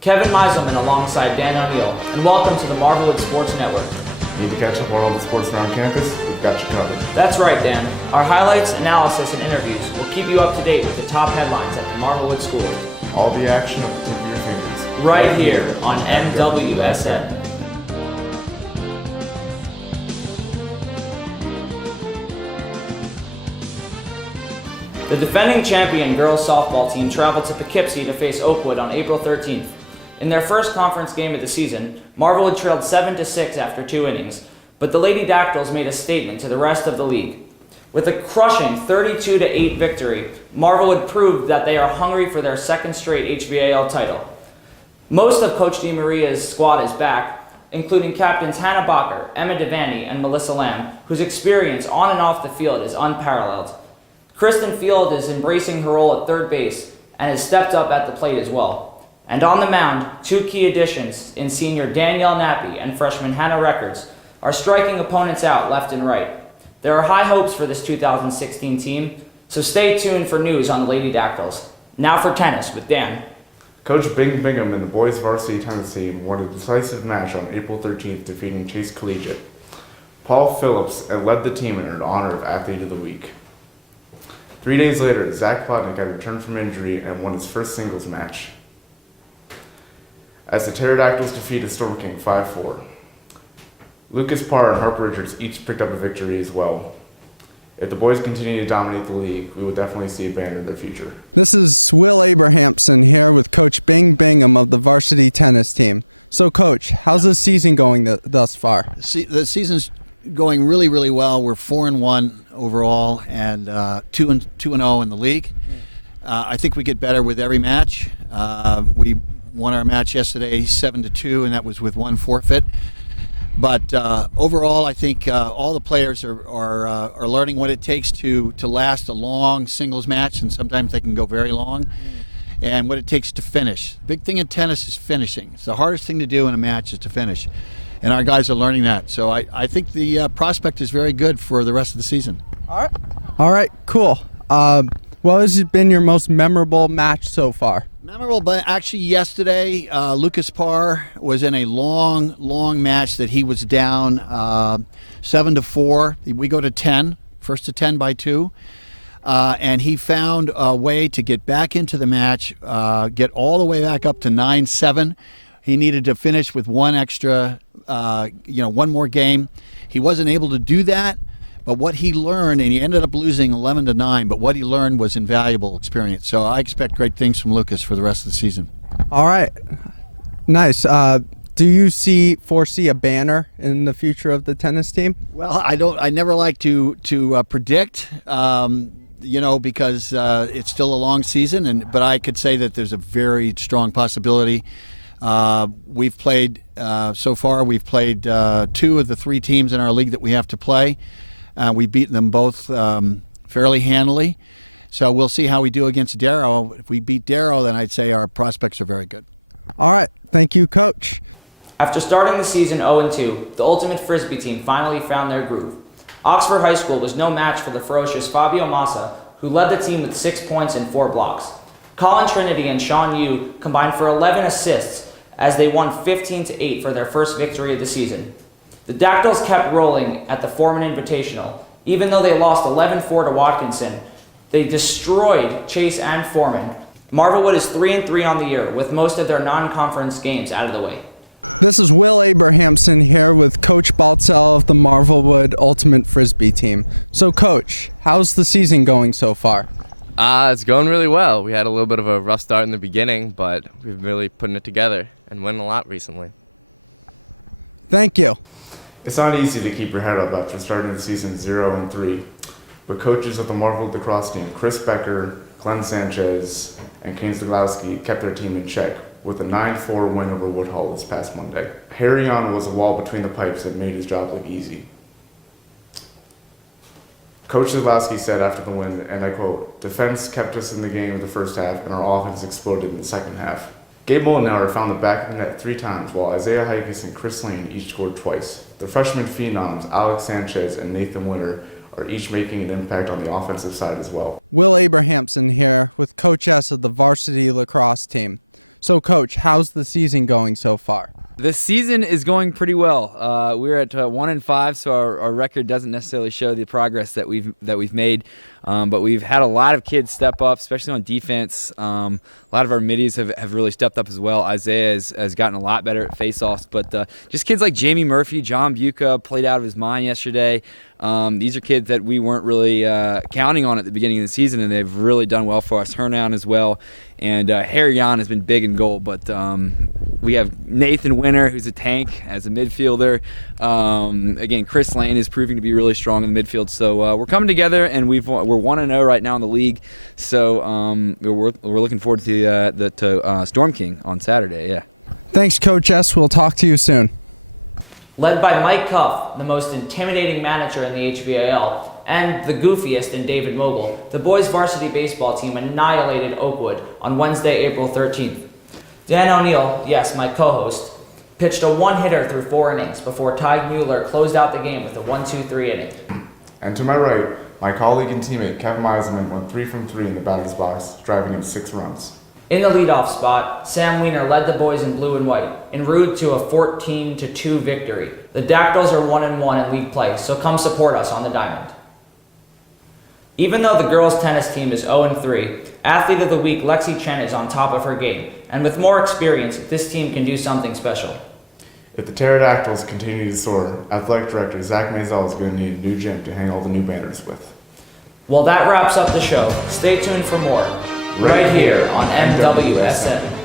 Kevin Meiselman alongside Dan O'Neill, and welcome to the Marvelwood Sports Network. Need to catch up on all the sports around campus? We've got you covered. That's right, Dan. Our highlights, analysis, and interviews will keep you up to date with the top headlines at the Marvelwood School. All the action at the tip of your fingers. Right here on MWSN. The defending champion girls softball team traveled to Poughkeepsie to face Oakwood on April 13th. In their first conference game of the season, Marvelwood trailed 7-6 after 2 innings, but the Lady Dactyls made a statement to the rest of the league. With a crushing 32-8 victory, Marvelwood proved that they are hungry for their second straight HVAL title. Most of Coach DiMaria's squad is back, including captains Hannah Bacher, Emma Devaney, and Melissa Lamb, whose experience on and off the field is unparalleled. Kristen Field is embracing her role at third base and has stepped up at the plate as well. And on the mound, 2 key additions in senior Danielle Nappy and freshman Hannah Records are striking opponents out left and right. There are high hopes for this 2016 team, so stay tuned for news on the Lady Dactyls. Now for tennis with Dan. Coach Bing Bingham and the boys varsity tennis team won a decisive match on April 13th, defeating Chase Collegiate. Paul Phillips led the team and earned honor of Athlete of the Week. 3 days later, Zach Plotnick had returned from injury and won his first singles match, as the Pterodactyls defeated Storm King 5-4. Lucas Parr and Harper Richards each picked up a victory as well. If the boys continue to dominate the league, we will definitely see a banner in their future. This is Will Abrahamson here with Coach Bing Bingham of the varsity tennis team. So, Coach, how's the season going thus far? The season's going really, really well. We're 4-1 overall and 2-0 in the league. I think we get better with every match. We won our match yesterday 7-2, and that was with 1 forfeit. But overall, I think all the players are learning what it takes to last a long singles match, and sometimes they can go very long, and what it takes to finish. The big thing in tennis is finishing. It's the hardest thing to do in a match is to finish, and our guys are learning that. So I think the prospect is very good for the rest of the season. All right, cool. What has been your most memorable match so far? Memorable, but actually yesterday, Lucas Parr was in a long match that he was down 7-4. We go to 10, first to 10 by 2. And he found a way to get back into the match, get all the way back up to 9-7. He needed to finish with one extra, one more game. He wasn't able to do that, but what he learned, and he ended up losing 11-9, but what he learned was invaluable experience. So I expect great things from Lucas for the rest of the season. All right, nice. Do you foresee a banner in the future of the tennis team? Well, I never like to predict. Because it's still a long season, but I could say that there's a very strong possibility. We've played, so far, 2 of the 3 teams in our league that we have to play. We've beaten them both fairly handily. So we'll see how we do against Darrow. If we beat Darrow, then I'd say our prospects are very good. All right. Thank you, Coach. After starting the season 0-2, the Ultimate Frisbee team finally found their groove. Oxford High School was no match for the ferocious Fabio Massa, who led the team with 6 points and 4 blocks. Colin Trinity and Sean Yu combined for 11 assists as they won 15-8 for their first victory of the season. The Dactyls kept rolling at the Foreman Invitational. Even though they lost 11-4 to Watkinson, they destroyed Chase and Foreman. Marvelwood is 3-3 on the year, with most of their non-conference games out of the way. This is Will Abrahamson here with Coach Baltzell of the Marvelwood Ultimate Frisbee team. So, Coach, how's the season going so far? It's going really well. We had a little bit of a rough start in the beginning, but we've been really putting it together and winning a lot recently. Thank you. It's not easy to keep your head up after starting the season 0-3, but coaches of the Marvelwood lacrosse team, Chris Becker, Glenn Sanchez, and Kane Zglowski kept their team in check with a 9-4 win over Woodhull this past Monday. Harry on was a wall between the pipes that made his job look easy. Coach Zglowski said after the win, and I quote, "Defense kept us in the game in the first half, and our offense exploded in the second half." Gabe Moldenauer found the back of the net 3 times, while Isaiah Hikes and Chris Lane each scored twice. The freshman phenoms, Alex Sanchez and Nathan Winter, are each making an impact on the offensive side as well. Will Abrahamson here with Coach S of the varsity lacrosse team. So, Coach, how's the season going so far? The season is going pretty well. We're at 1-5, so our record doesn't necessarily show the progress that we've made. But we've had a lot of kids step up, especially on defense. A lot of our middies have really stepped up as well. Isaiah has gotten a lot better at faceoffs. But just kids like Jamie Murphy, John Buca played out of his mind yesterday. These are kids that we weren't really counting on at the beginning of the season, and they've really done well for us. Hernan as well. And Harry Jan has been big in goal. But we have Nathan Winter, who's a tank as a midfielder. Again, Chris Lane is proving to be really strong in the midfield. So we're coming together, and we're 1-0 right now in the league. So we're looking forward to Storm King on Saturday. Yeah. Thanks, Coach S. We'll talk to you soon. Led by Mike Cuff, the most intimidating manager in the HVAL, and the goofiest in David Mogul, the boys varsity baseball team annihilated Oakwood on Wednesday, April 13th. Dan O'Neill, yes, my co-host, pitched a one-hitter through 4 innings before Ty Mueller closed out the game with a 1-2-3 inning. And to my right, my colleague and teammate Kevin Meiselman went 3 from 3 in the batter's box, driving in 6 runs. In the leadoff spot, Sam Weiner led the boys in blue and white, en route to a 14-2 victory. The Dactyls are 1-1 in league play, so come support us on the diamond. Even though the girls' tennis team is 0-3, Athlete of the Week Lexi Chen is on top of her game, and with more experience, this team can do something special. If the Pterodactyls continue to soar, Athletic Director Zach Mazel is going to need a new gym to hang all the new banners with. Well, that wraps up the show. Stay tuned for more, right here on MWSN.